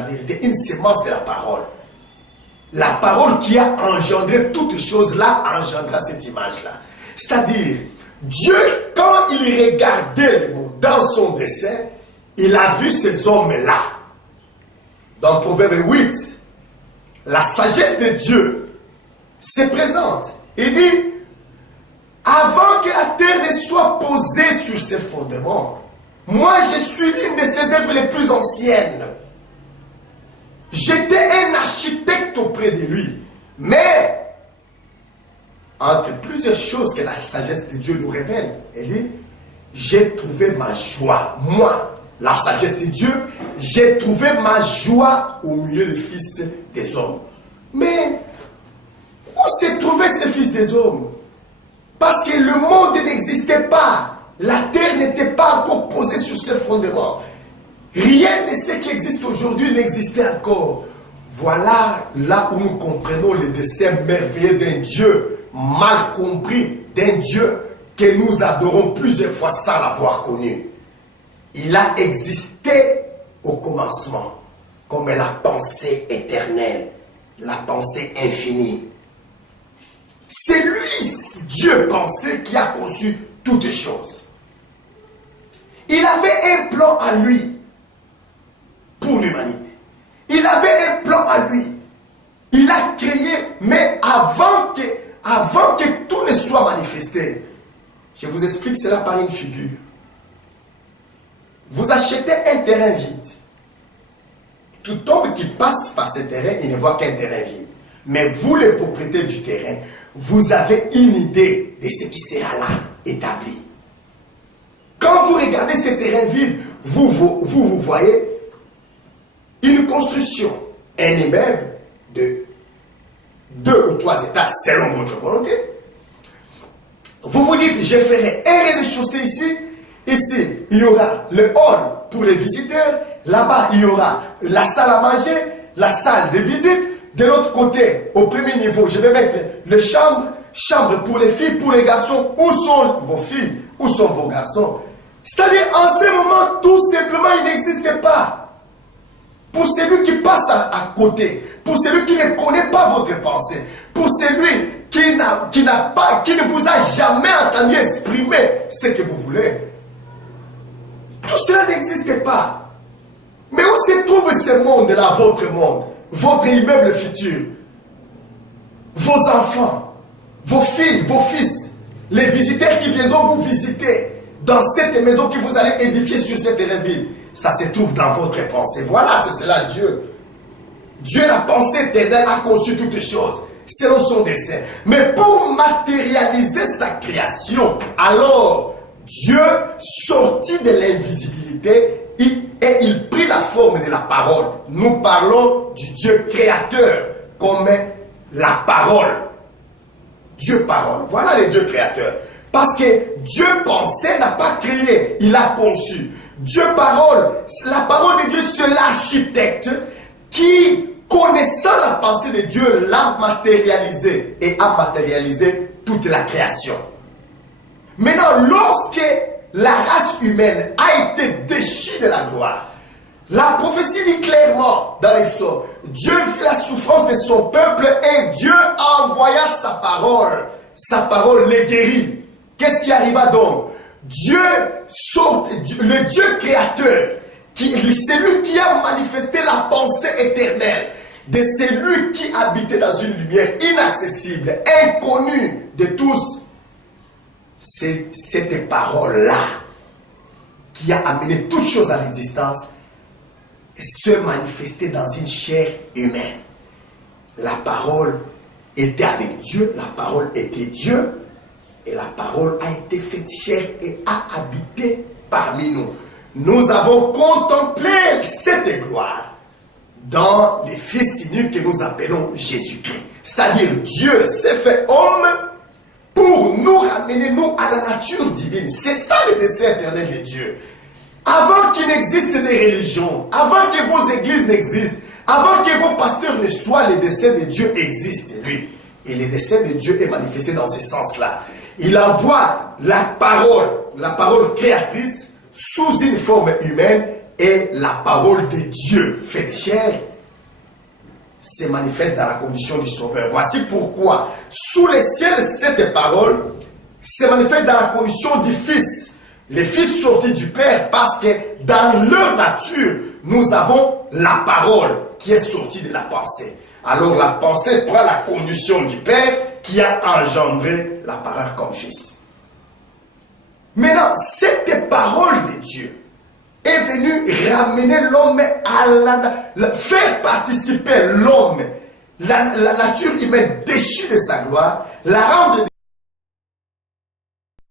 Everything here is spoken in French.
La vérité, une sémence de la parole. La parole qui a engendré toutes choses là, engendra cette image-là. C'est-à-dire, Dieu, quand il regardait les mots dans son dessein, il a vu ces hommes-là. Dans Proverbe 8, la sagesse de Dieu se présente. Il dit, avant que la terre ne soit posée sur ses fondements, moi je suis l'une de ses œuvres les plus anciennes. J'étais un architecte auprès de lui. Mais, entre plusieurs choses que la sagesse de Dieu nous révèle, elle dit, j'ai trouvé ma joie. Moi, la sagesse de Dieu, j'ai trouvé ma joie au milieu des fils des hommes. Mais, où s'est trouvé ces fils des hommes? Parce que le monde n'existait pas. La terre n'était pas encore posée sur ses fondements. Rien de ce qui existe aujourd'hui n'existait encore. Voilà là où nous comprenons le dessein merveilleux d'un Dieu mal compris, d'un Dieu que nous adorons plusieurs fois sans l'avoir connu. Il a existé au commencement comme la pensée éternelle, la pensée infinie. C'est lui, Dieu pensé, qui a conçu toutes choses. Il avait un plan à lui pour l'humanité. Il avait un plan à lui. Il a créé, mais avant que tout ne soit manifesté, je vous explique cela par une figure. Vous achetez un terrain vide. Tout homme qui passe par ce terrain, il ne voit qu'un terrain vide. Mais vous, les propriétaires du terrain, vous avez une idée de ce qui sera là établi. Quand vous regardez ce terrain vide, vous voyez une construction, un immeuble de 2 ou 3 étages selon votre volonté. Vous vous dites, je ferai un rez-de-chaussée ici. Ici, il y aura le hall pour les visiteurs. Là-bas, il y aura la salle à manger, la salle de visite. De l'autre côté, au premier niveau, je vais mettre les chambres pour les filles, pour les garçons. Où sont vos filles? Où sont vos garçons? C'est-à-dire, en ce moment, tout simplement, il n'existe pas. Pour celui qui passe à côté, pour celui qui ne connaît pas votre pensée, pour celui qui ne vous a jamais entendu exprimer ce que vous voulez, tout cela n'existe pas. Mais où se trouve ce monde-là, votre monde, votre immeuble futur, vos enfants, vos filles, vos fils, les visiteurs qui viendront vous visiter dans cette maison que vous allez édifier sur cette terrain vide? Ça se trouve dans votre pensée. Voilà, c'est cela Dieu. Dieu, la pensée éternelle, a conçu toutes choses selon son dessein. Mais pour matérialiser sa création, alors Dieu sortit de l'invisibilité et il prit la forme de la parole. Nous parlons du Dieu créateur comme la parole. Dieu parole. Voilà le Dieu créateur. Parce que Dieu pensait, n'a pas créé, il a conçu. Dieu parole, la parole de Dieu, c'est l'architecte qui, connaissant la pensée de Dieu, l'a matérialisé et a matérialisé toute la création. Maintenant, lorsque la race humaine a été déchue de la gloire, la prophétie dit clairement dans les psaumes, Dieu vit la souffrance de son peuple et Dieu envoya sa parole les guérit. Qu'est-ce qui arriva donc? Dieu sort, le Dieu créateur, c'est lui qui a manifesté la pensée éternelle de celui qui habitait dans une lumière inaccessible, inconnue de tous. C'est cette parole-là qui a amené toutes choses à l'existence et se manifester dans une chair humaine. La parole était avec Dieu, la parole était Dieu. Et la parole a été faite chair et a habité parmi nous. Nous avons contemplé cette gloire dans les Fils uniques que nous appelons Jésus-Christ. C'est-à-dire Dieu s'est fait homme pour nous ramener nous à la nature divine. C'est ça le dessein éternel de Dieu. Avant qu'il n'existe des religions, avant que vos églises n'existent, avant que vos pasteurs ne soient, le dessein de Dieu existe, lui. Et le dessein de Dieu est manifesté dans ce sens-là. Il envoie la parole créatrice sous une forme humaine et la parole de Dieu faite chair se manifeste dans la condition du Sauveur. Voici pourquoi, sous les ciels, cette parole se manifeste dans la condition du Fils. Les Fils sortis du Père, parce que dans leur nature, nous avons la parole qui est sortie de la pensée. Alors la pensée prend la condition du Père qui a engendré la parole comme Fils. Maintenant, cette parole de Dieu est venue ramener l'homme à faire participer l'homme, la nature humaine déchue de sa gloire, la rendre